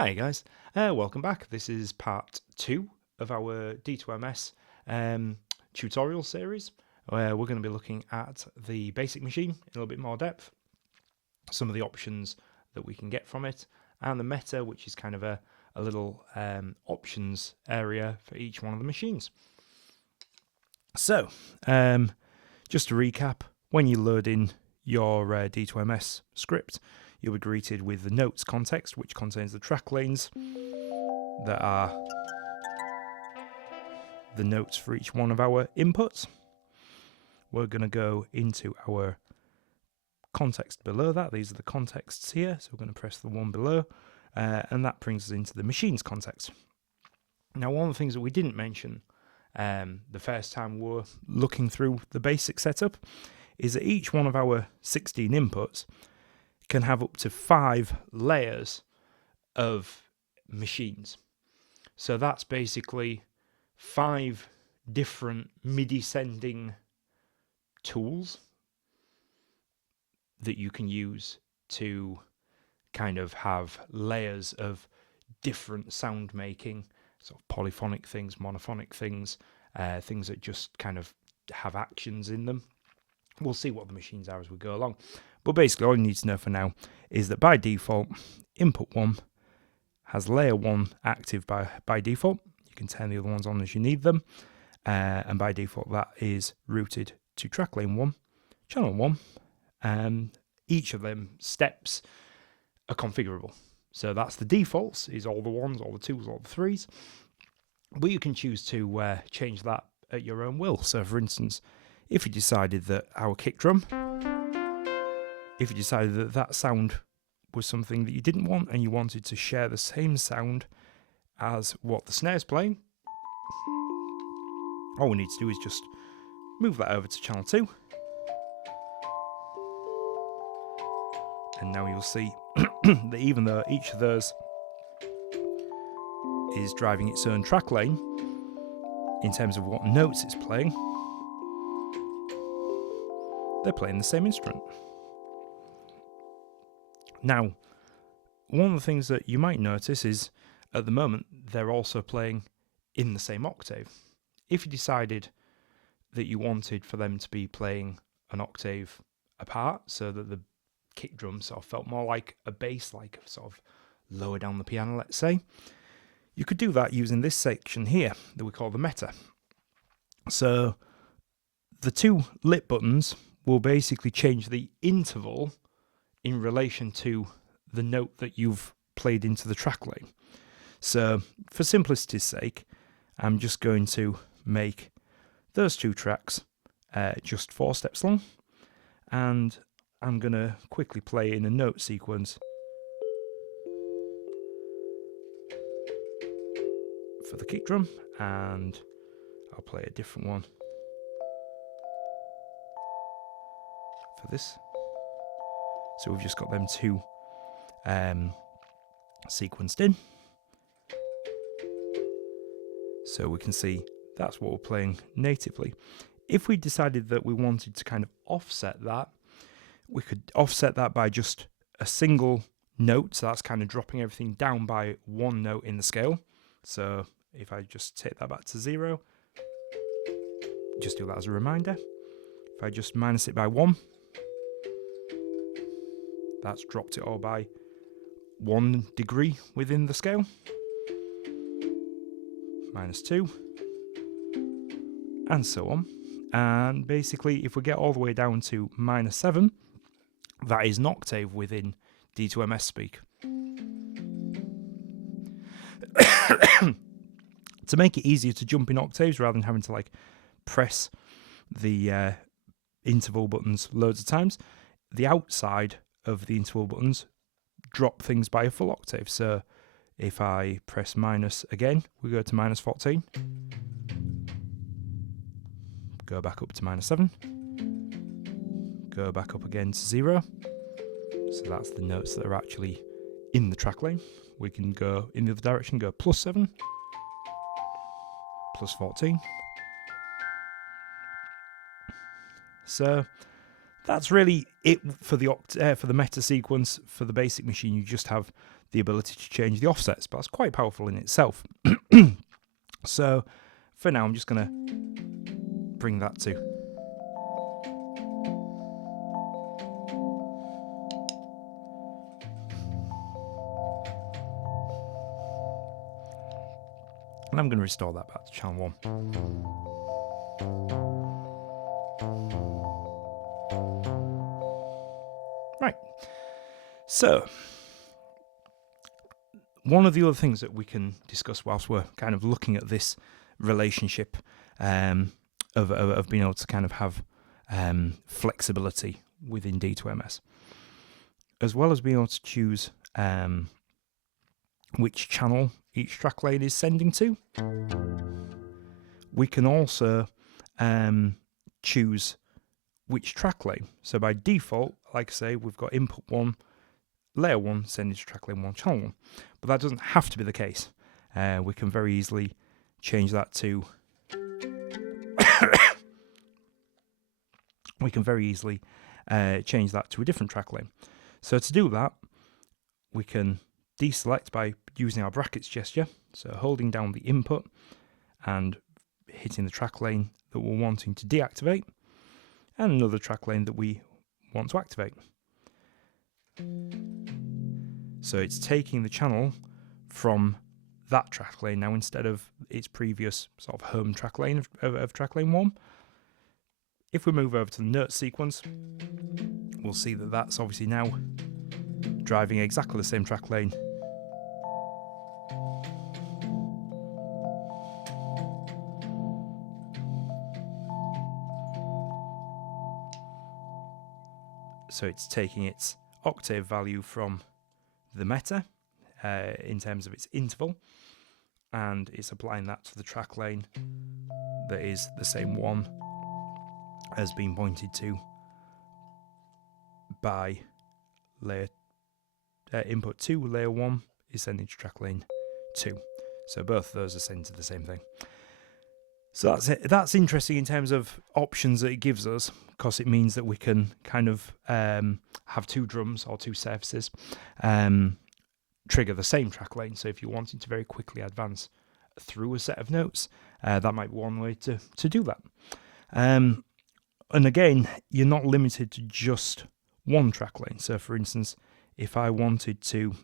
Hi guys, welcome back. This is part 2 of our D2MS tutorial series, where we're going to be looking at the basic machine in a little bit more depth, some of the options that we can get from it, and the meta, which is kind of a little options area for each one of the machines. So, just to recap, when you load in your D2MS script, you'll be greeted with the notes context, which contains the track lanes that are the notes for each one of our inputs. We're going to go into our context below that. These are the contexts here, so we're going to press the one below, and that brings us into the machines context. Now, one of the things that we didn't mention the first time we were looking through the basic setup is that each one of our 16 inputs can have up to 5 layers of machines. So that's basically 5 different MIDI sending tools that you can use to kind of have layers of different sound making, sort of polyphonic things, monophonic things, things that just kind of have actions in them. We'll see what the machines are as we go along. But basically all you need to know for now is that by default, input 1 has layer 1 active by default. You can turn the other ones on as you need them. And by default that is routed to track lane 1, channel 1. Each of them steps are configurable. So that's the defaults, is all the 1s, all the 2s, all the 3s. But you can choose to change that at your own will. So for instance, if you decided that our kick drum, if you decided that that sound was something that you didn't want and you wanted to share the same sound as what the snare's playing, all we need to do is just move that over to channel 2. And now you'll see that even though each of those is driving its own track lane in terms of what notes it's playing, they're playing the same instrument. Now, one of the things that you might notice is at the moment they're also playing in the same octave. If you decided that you wanted for them to be playing an octave apart so that the kick drum sort of felt more like a bass, like sort of lower down the piano, let's say, you could do that using this section here that we call the meta. So the 2 lit buttons will basically change the interval in relation to the note that you've played into the track lane. So for simplicity's sake, I'm just going to make those 2 tracks just 4 steps long, and I'm going to quickly play in a note sequence for the kick drum, and I'll play a different one for this. So we've just got them 2 sequenced in. So we can see that's what we're playing natively. If we decided that we wanted to kind of offset that, we could offset that by just a single note. So that's kind of dropping everything down by 1 note in the scale. So if I just take that back to 0, just do that as a reminder. If I just minus it by 1, that's dropped it all by 1 degree within the scale. -2, and so on. And basically, if we get all the way down to -7, that is an octave within D2MS speak. To make it easier to jump in octaves rather than having to like press the interval buttons loads of times, the outside of the interval buttons drop things by a full octave. So if I press minus again, we go to -14, go back up to -7, go back up again to 0. So that's the notes that are actually in the track lane. We can go in the other direction, go +7, +14. So that's really it for the meta sequence. For the basic machine, you just have the ability to change the offsets, but that's quite powerful in itself. So for now, I'm just going to bring that to. And I'm going to restore that back to channel 1. Right. So one of the other things that we can discuss whilst we're kind of looking at this relationship of being able to kind of have flexibility within D2MS, as well as being able to choose which channel each track lane is sending to, we can also choose which track lane. So by default, like I say, we've got input 1, layer 1 sending to track lane 1, channel 1. But that doesn't have to be the case. We can very easily change that to a different track lane. So to do that, we can deselect by using our brackets gesture. So holding down the input and hitting the track lane that we're wanting to deactivate, and another track lane that we want to activate. So it's taking the channel from that track lane now instead of its previous sort of home track lane of track lane 1. If we move over to the note sequence, we'll see that that's obviously now driving exactly the same track lane. So it's taking its octave value from the meta in terms of its interval, and it's applying that to the track lane that is the same one as being pointed to by layer input 2. Layer 1 is sending to track lane 2. So both of those are sending to the same thing. So that's it. That's interesting in terms of options that it gives us, because it means that we can kind of have two drums or two surfaces trigger the same track lane. So if you're wanting to very quickly advance through a set of notes, that might be one way to do that. And again, you're not limited to just one track lane. So for instance, if I wanted to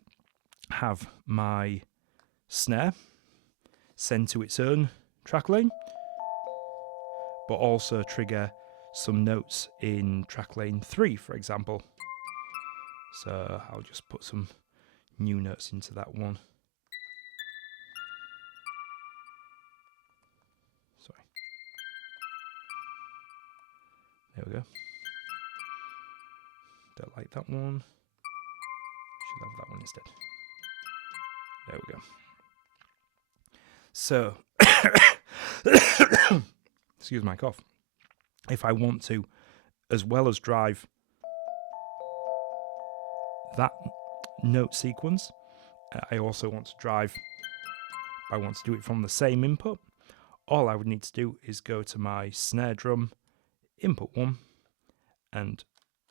have my snare send to its own track lane, but also trigger some notes in track lane 3, for example. So I'll just put some new notes into that one. Sorry. There we go. Don't like that one. Should have that one instead. There we go. So, excuse my cough. If I want to, as well as drive that note sequence, I also want to drive, I want to do it from the same input. All I would need to do is go to my snare drum, input 1, and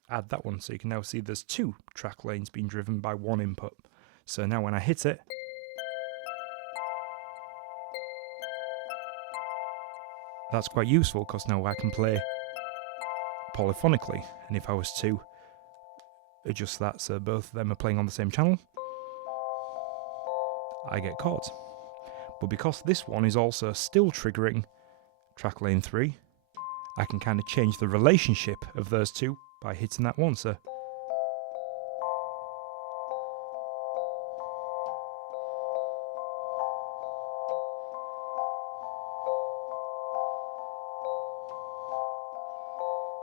add that one. So you can now see there's two track lanes being driven by one input. So now when I hit it, that's quite useful, because now I can play polyphonically. And if I was to adjust that so both of them are playing on the same channel, I get chords. But because this one is also still triggering track lane 3, I can kind of change the relationship of those two by hitting that one. So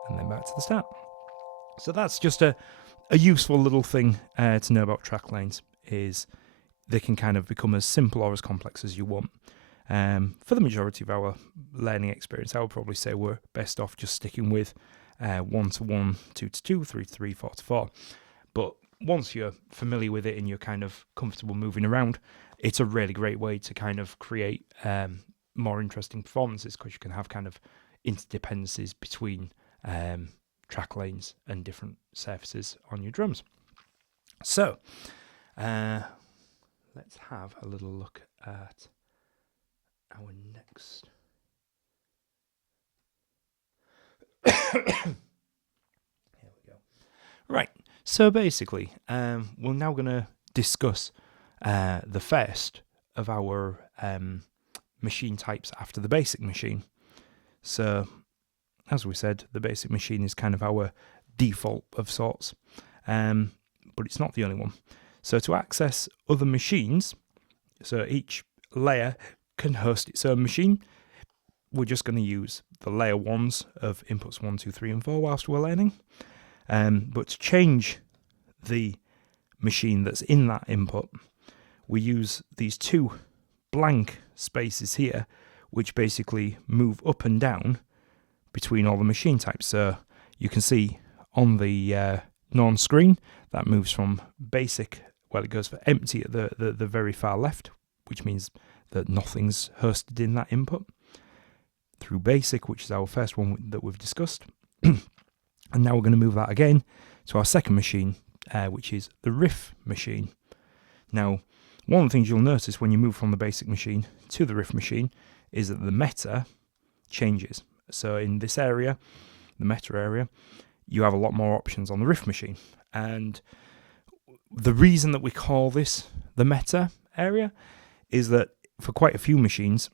and then back to the start. So that's just a useful little thing to know about track lanes, is they can kind of become as simple or as complex as you want. For the majority of our learning experience, I would probably say we're best off just sticking with 1 to 1, 2 to 2, 3 to 3, 4 to 4. But once you're familiar with it and you're kind of comfortable moving around, it's a really great way to kind of create more interesting performances, because you can have kind of interdependencies between track lanes and different surfaces on your drums. So have a little look at our next. Here we go. Right, so basically, we're now going to discuss the first of our machine types after the basic machine. So, as we said, the basic machine is kind of our default of sorts, but it's not the only one. So to access other machines, so each layer can host its own machine. We're just going to use the layer ones of inputs 1, 2, 3, and 4 whilst we're learning. But to change the machine that's in that input, we use these two blank spaces here, which basically move up and down between all the machine types. So you can see on the norm screen that moves from basic, well, it goes for empty at the very far left, which means that nothing's hosted in that input, through basic, which is our first one that we've discussed. And now we're going to move that again to our second machine, which is the riff machine. Now, one of the things you'll notice when you move from the basic machine to the riff machine is that the meta changes. So in this area, the meta area, you have a lot more options on the riff machine. And the reason that we call this the meta area is that for quite a few machines,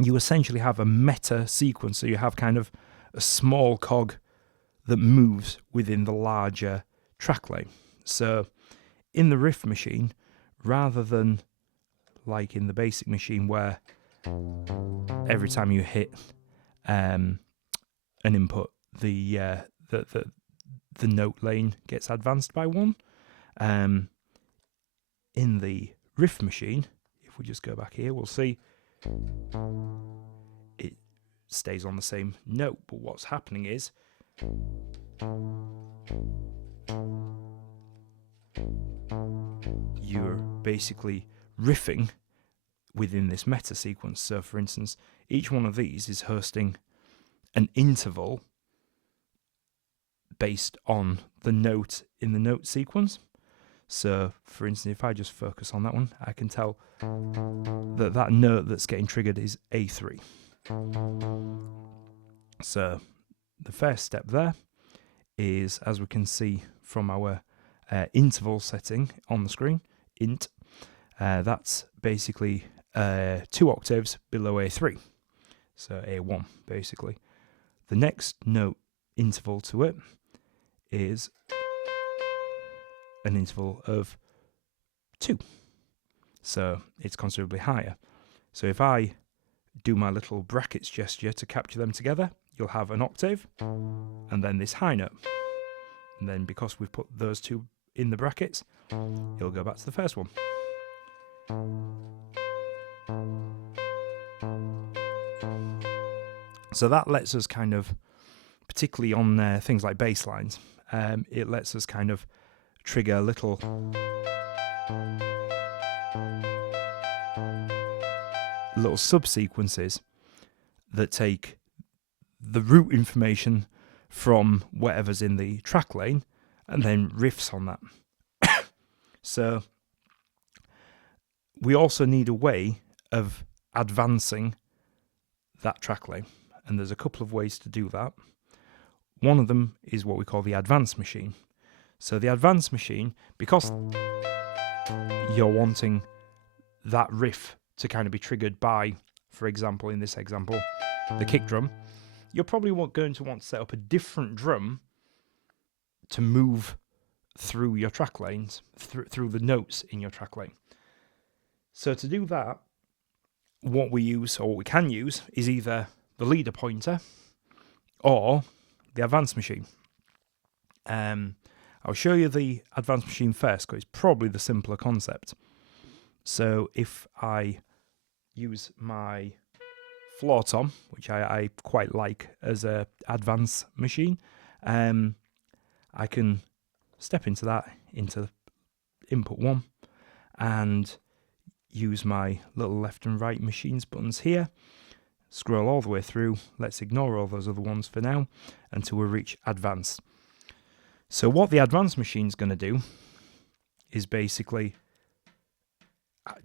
you essentially have a meta sequence. So you have kind of a small cog that moves within the larger track lane. So in the riff machine, rather than like in the basic machine where every time you hit an input, the note lane gets advanced by 1. In the riff machine, if we just go back here, we'll see it stays on the same note, but what's happening is you're basically riffing within this meta sequence. So for instance, each one of these is hosting an interval based on the note in the note sequence. So for instance, if I just focus on that one, I can tell that that note that's getting triggered is A3. So the first step there is, as we can see from our interval setting on the screen, int, that's basically 2 octaves below A3. So A1, basically. The next note interval to it is an interval of 2. So it's considerably higher. So if I do my little brackets gesture to capture them together, you'll have an octave and then this high note. And then because we've put those two in the brackets, it'll go back to the first one. So that lets us kind of, particularly on things like bass lines, it lets us kind of trigger little subsequences that take the root information from whatever's in the track lane and then riffs on that. So we also need a way of advancing that track lane, and there's a couple of ways to do that. One of them is what we call the advanced machine. So the advanced machine, because you're wanting that riff to kind of be triggered by, for example, in this example, the kick drum, you're probably going to want to set up a different drum to move through your track lanes, through the notes in your track lane. So to do that, what we use, or what we can use, is either the leader pointer or the advanced machine. I'll show you the advanced machine first, because it's probably the simpler concept. So if I use my floor tom, which I quite like as a advanced machine, I can step into that, into input 1, and use my little left and right machines buttons here, scroll all the way through. Let's ignore all those other ones for now until we reach advanced. So what the advanced machine is going to do is basically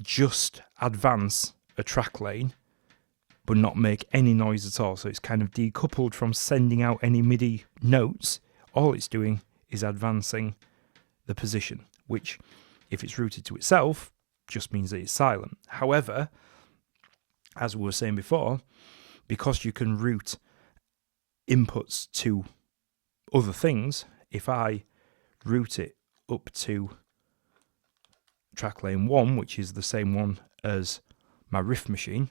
just advance a track lane but not make any noise at all. So it's kind of decoupled from sending out any MIDI notes. All it's doing is advancing the position, which, if it's routed to itself, just means that it's silent. However, as we were saying before, because you can route inputs to other things, if I route it up to track lane 1, which is the same one as my riff machine,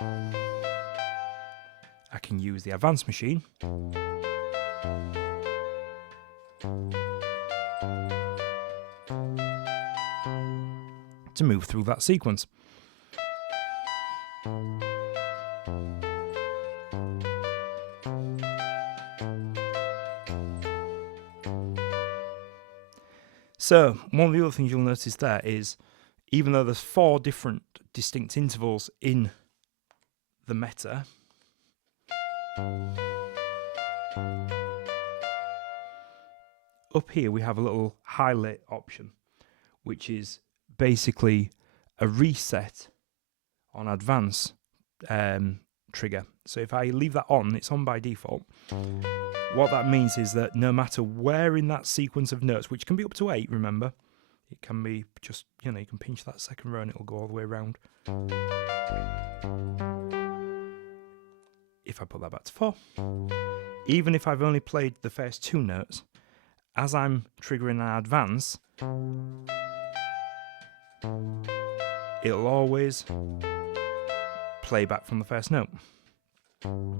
I can use the advance machine to move through that sequence. So, one of the other things you'll notice there is, even though there's 4 different distinct intervals in the meta, up here we have a little highlight option, which is basically a reset on advance trigger. So if I leave that on, it's on by default. What that means is that no matter where in that sequence of notes, which can be up to 8, remember, it can be just, you can pinch that second row and it'll go all the way around. If I put that back to 4, even if I've only played the first 2 notes, as I'm triggering an advance, it'll always play back from the first note.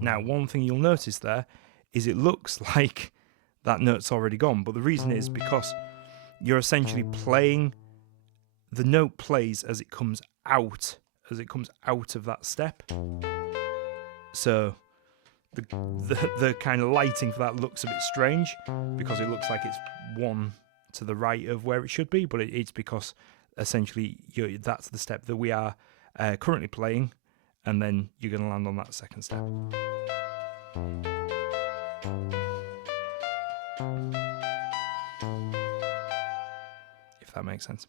Now, one thing you'll notice there is it looks like that note's already gone, but the reason is because you're essentially playing, the note plays as it comes out of that step. So the kind of lighting for that looks a bit strange, because it looks like it's one to the right of where it should be, but it's because essentially that's the step that we are currently playing, and then you're going to land on that second step. If that makes sense.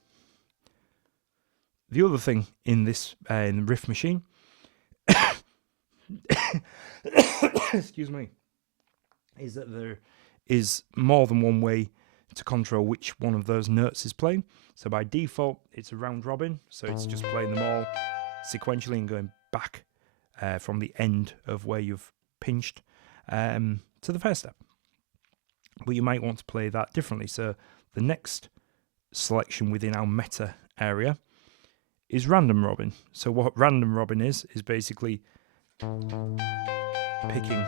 The other thing in this in the riff machine excuse me, is that there is more than one way to control which one of those notes is playing. So by default, it's a round robin, so it's just playing them all sequentially and going back from the end of where you've pinched to the first step. But you might want to play that differently. So the next selection within our meta area is random robin. So what random robin is basically picking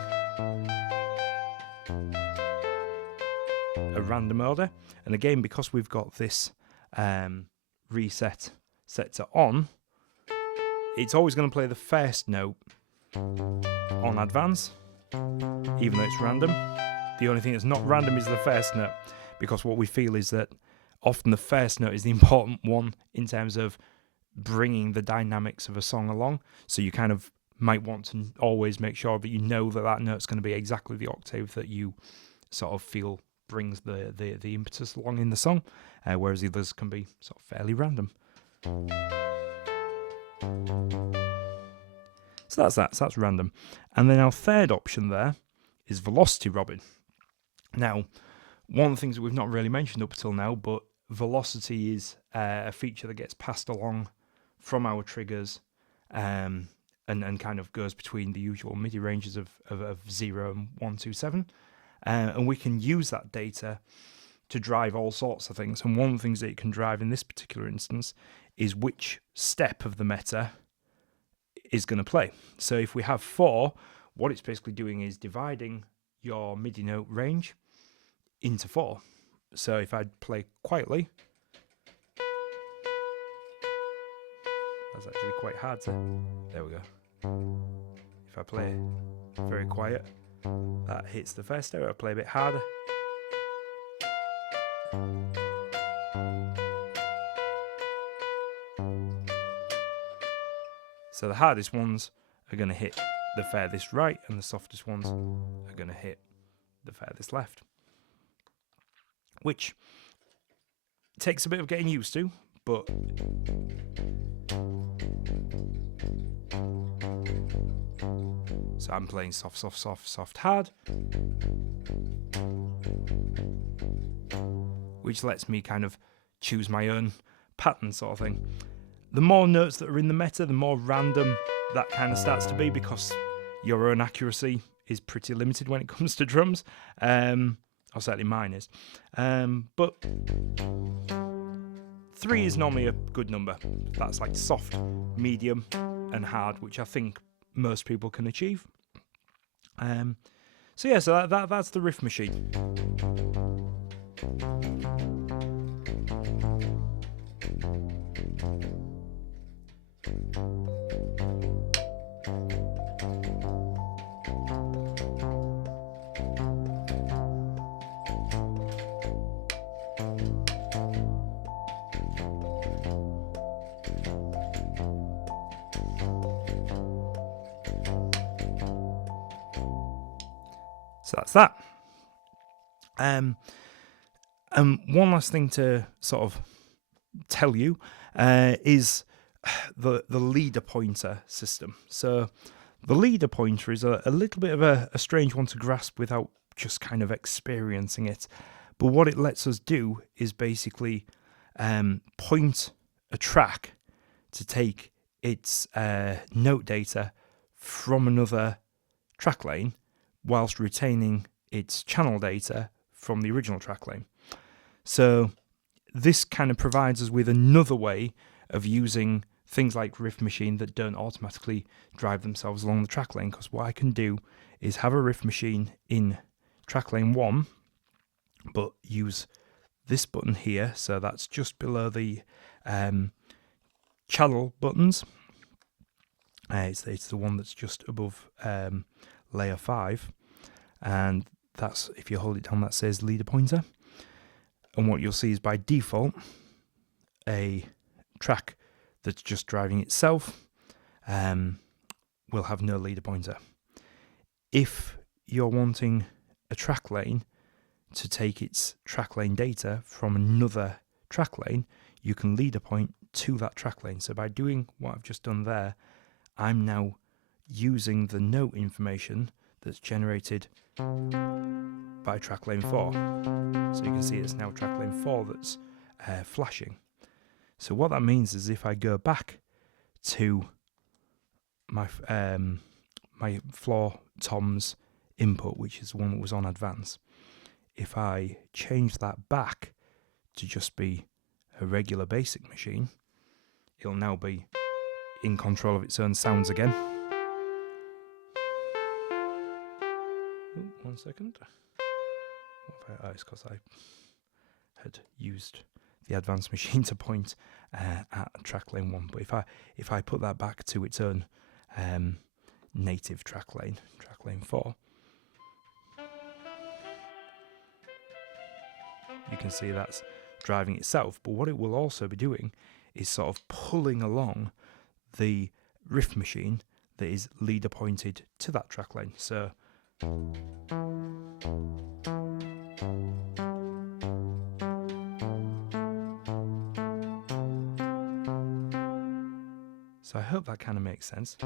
a random order. And again, because we've got this reset set to on, it's always going to play the first note on advance, even though it's random. The only thing that's not random is the first note, because what we feel is that often the first note is the important one in terms of bringing the dynamics of a song along. So you kind of might want to always make sure that you know that that note's going to be exactly the octave that you sort of feel brings the impetus along in the song, whereas the others can be sort of fairly random. So that's that. So that's random. And then our third option there is velocity robin. Now, one of the things that we've not really mentioned up until now, but velocity is a feature that gets passed along from our triggers and kind of goes between the usual MIDI ranges of 0 and 127. And we can use that data to drive all sorts of things. And one of the things that it can drive in this particular instance is which step of the meta is going to play. So if we have 4, what it's basically doing is dividing your MIDI note range into 4. So if I play quietly, that's actually quite hard to, there we go. If I play very quiet, that hits the first note. I play a bit harder. So the hardest ones are going to hit the furthest right, and the softest ones are going to hit the furthest left. Which takes a bit of getting used to, but so I'm playing soft, soft, soft, soft, hard, which lets me kind of choose my own pattern sort of thing. The more notes that are in the meta, the more random that kind of starts to be, because your own accuracy is pretty limited when it comes to drums, or certainly mine is. But 3 is normally a good number. That's like soft, medium, and hard, which I think most people can achieve. So yeah, so that's the riff machine. So that's that. And one last thing to sort of tell you is the leader pointer system. So the leader pointer is a little bit of a strange one to grasp without just kind of experiencing it. But what it lets us do is basically point a track to take its note data from another track lane whilst retaining its channel data from the original track lane. So this kind of provides us with another way of using things like riff machine that don't automatically drive themselves along the track lane, because what I can do is have a riff machine in track lane 1 but use this button here, so that's just below the channel buttons. It's the one that's just above layer 5, and that's, if you hold it down, that says leader pointer. And what you'll see is by default a track that's just driving itself will have no leader pointer. If you're wanting a track lane to take its track lane data from another track lane, you can leader point to that track lane. So by doing what I've just done there, I'm now using the note information that's generated by track lane 4. So you can see it's now track lane 4 that's flashing. So what that means is if I go back to my my floor toms input, which is the one that was on advance, if I change that back to just be a regular basic machine, it'll now be in control of its own sounds again. Ooh, 1 second. It's because I had used the advanced machine to point at track lane 1. But if I put that back to its own native track lane 4, you can see that's driving itself. But what it will also be doing is sort of pulling along the riff machine that is leader pointed to that track lane. So I hope that kind of makes sense.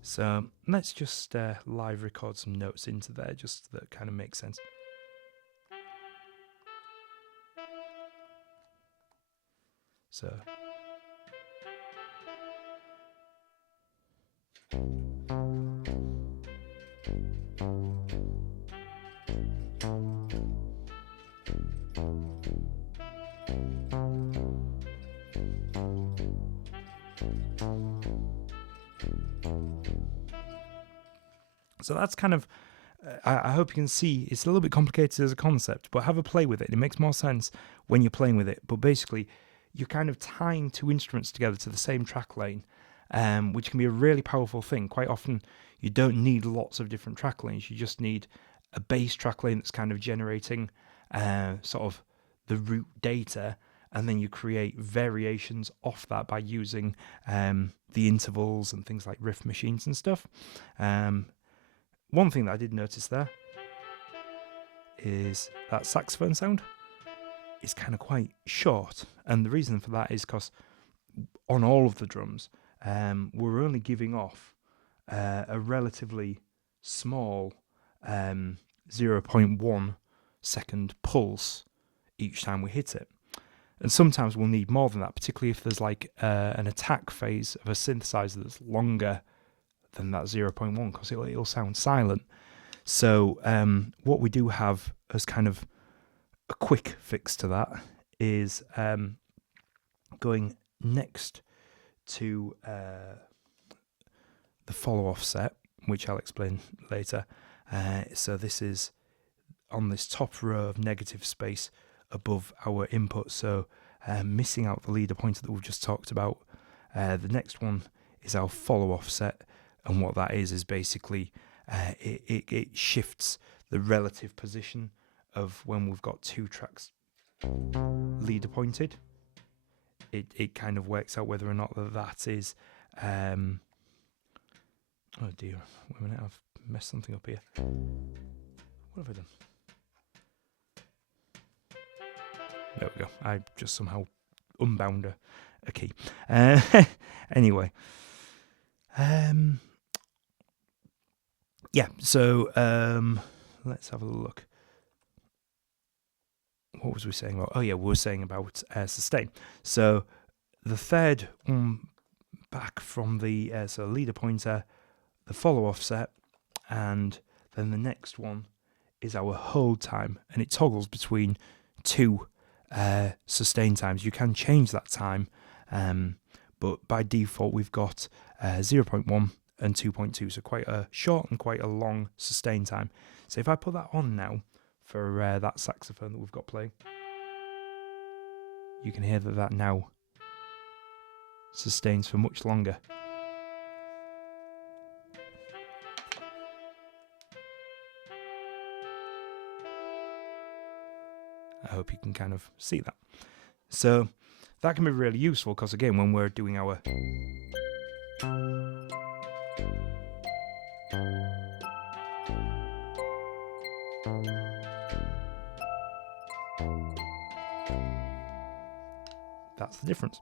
So let's just live record some notes into there, just that kind of makes sense. So that's kind of, I hope you can see, it's a little bit complicated as a concept, but have a play with it. It makes more sense when you're playing with it. But basically, you're kind of tying two instruments together to the same track lane, which can be a really powerful thing. Quite often, you don't need lots of different track lanes. You just need a base track lane that's kind of generating sort of the root data, and then you create variations off that by using the intervals and things like riff machines and stuff. One thing that I did notice there is that saxophone sound. is kind of quite short, and the reason for that is because on all of the drums, we're only giving off a relatively small 0.1 second pulse each time we hit it. And sometimes we'll need more than that, particularly if there's like an attack phase of a synthesizer that's longer than that 0.1, because it'll sound silent. So what we do have as kind of a quick fix to that is going next to the follow offset, which I'll explain later. So this is on this top row of negative space above our input, so missing out the leader pointer that we've just talked about. The next one is our follow offset, and what that is basically it shifts the relative position of when we've got two tracks leader pointed. It kind of works out whether or not that is oh dear, wait a minute, I've messed something up here. What have I done? There we go. I just somehow unbound a key. Anyway. Yeah, so let's have a look. What was we saying about? Oh yeah, we were saying about sustain. So the third one back from the so leader pointer, the follow offset, and then the next one is our hold time, and it toggles between two sustain times. You can change that time, but by default we've got 0.1 and 2.2, so quite a short and quite a long sustain time. So if I put that on now for that saxophone that we've got playing, you can hear that now sustains for much longer. I hope you can kind of see that. So that can be really useful because, again, when we're doing our that's the difference.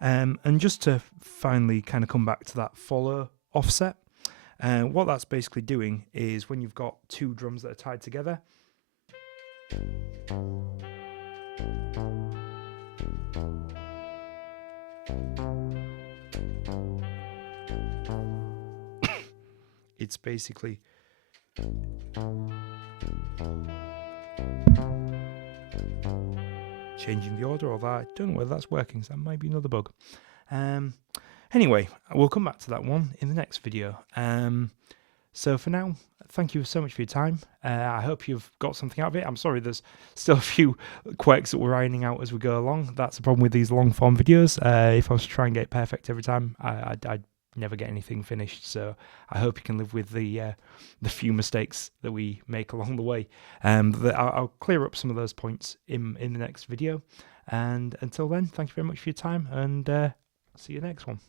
And just to finally kind of come back to that follow offset, what that's basically doing is when you've got two drums that are tied together, it's basically changing the order of that. I don't know whether that's working, so that might be another bug. Anyway, we'll come back to that one in the next video. So for now, thank you so much for your time. I hope you've got something out of it. I'm sorry there's still a few quirks that we're ironing out as we go along. That's the problem with these long form videos. If I was to try and get it perfect every time, I'd never get anything finished. So I hope you can live with the few mistakes that we make along the way. I'll clear up some of those points in the next video. And until then, thank you very much for your time, and see you next one.